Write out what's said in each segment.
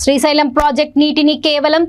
Srisailam project నీటిని కేవలం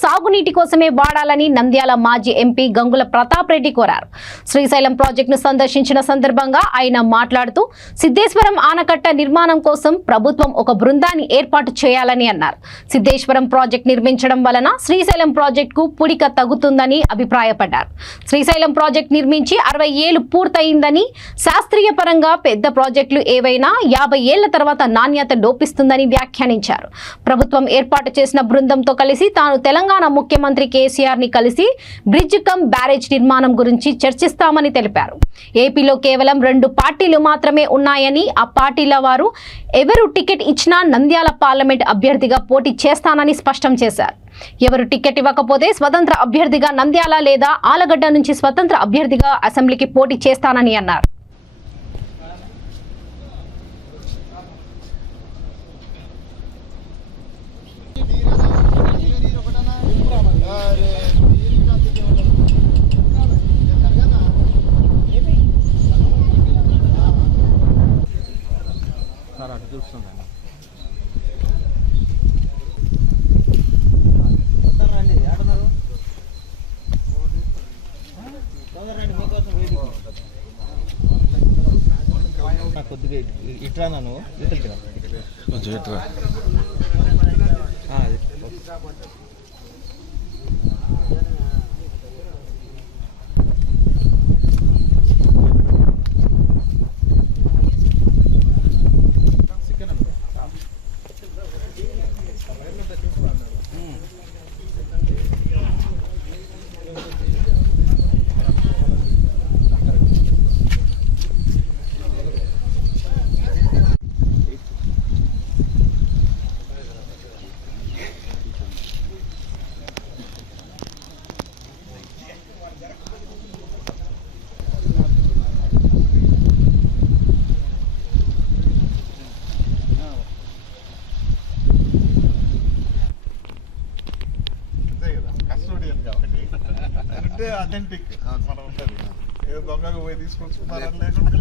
సాగునీటి కోసమే వాడాలని నంద్యాల మాజీ ఎంపీ గంగుల ప్రతాప్ రెడ్డి కోరారు. శ్రీశైలం ప్రాజెక్టును సందర్శించిన సందర్భంగా ఆయన మాట్లాడుతూ సిద్ధేశ్వరం ఆనకట్ట నిర్మాణం కోసం ప్రభుత్వం ఒక బృందాన్ని ఏర్పాటు చేయాలని అన్నారు. సిద్ధేశ్వరం ప్రాజెక్టు నిర్మించడం వలన శ్రీశైలం ప్రాజెక్టుకు పుడిక తగ్గుతుందని అభిప్రాయపడ్డారు. శ్రీశైలం ప్రాజెక్టు నిర్మించి 60 ఏళ్లు పూర్తయిందని, శాస్త్రీయ పరంగా పెద్ద ప్రాజెక్టులు ఏవైనా 50 ఏళ్ల తర్వాత నాణ్యత లోపిస్తుందని వ్యాఖ్యానించారు. ప్రభుత్వం ఏర్పాటు చేసిన బృందంతో కలిసి తాను తెలంగాణ ముఖ్యమంత్రి కేసీఆర్ ని కలిసి బ్రిడ్జ్ కమ్ బ్యారేజ్ నిర్మాణం గురించి చర్చిస్తామని తెలిపారు. ఏపీలో కేవలం 2 పార్టీలు మాత్రమే ఉన్నాయని, ఆ పార్టీల వారు ఎవరు టికెట్ ఇచ్చినా నంద్యాల పార్లమెంట్ అభ్యర్థిగా పోటీ చేస్తానని స్పష్టం చేశారు. ఎవరు టికెట్ ఇవ్వకపోతే స్వతంత్ర అభ్యర్థిగా నంద్యాల లేదా ఆలగడ్డ నుంచి స్వతంత్ర అభ్యర్థిగా అసెంబ్లీకి పోటీ చేస్తానని అన్నారు. కొద్దిగా ఇట్రా నన్ను కొంచెం ఇట్రా. అంటే అథెంటిక్ మనం ఉంటుంది, ఏదో దొంగగా పోయి తీసుకొచ్చుకున్నారని లేకుండా